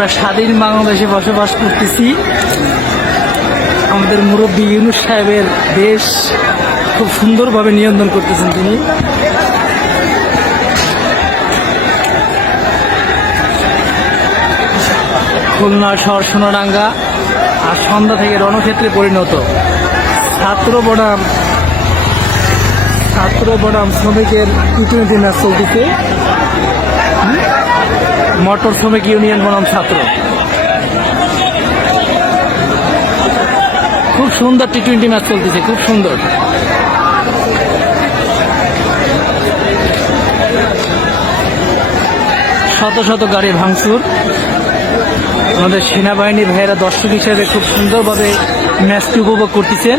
আমরা স্বাধীন বাংলাদেশে বসবাস করতেছি। আমাদের মুরব্বী ইউনূস সাহেবের দেশ খুব সুন্দরভাবে নিয়ন্ত্রণ করতেছেন তিনি। খুলনা শহর সোনাডাঙ্গা আর সন্ধ্যা থেকে রণক্ষেত্রে পরিণত। ছাত্র বনাম শ্রমিকের টি-20 ম্যাচ চলতেছে। মোটর শ্রমিক ইউনিয়ন বনাম ছাত্র। খুব সুন্দর টি-20 ম্যাচ চলতেছে, খুব সুন্দর। শত শত গাড়ি ভাঙচুর। আমাদের সেনাবাহিনী ভাইয়েরা দর্শক হিসেবে খুব সুন্দরভাবে ম্যাচটি উপভোগ করতেছেন।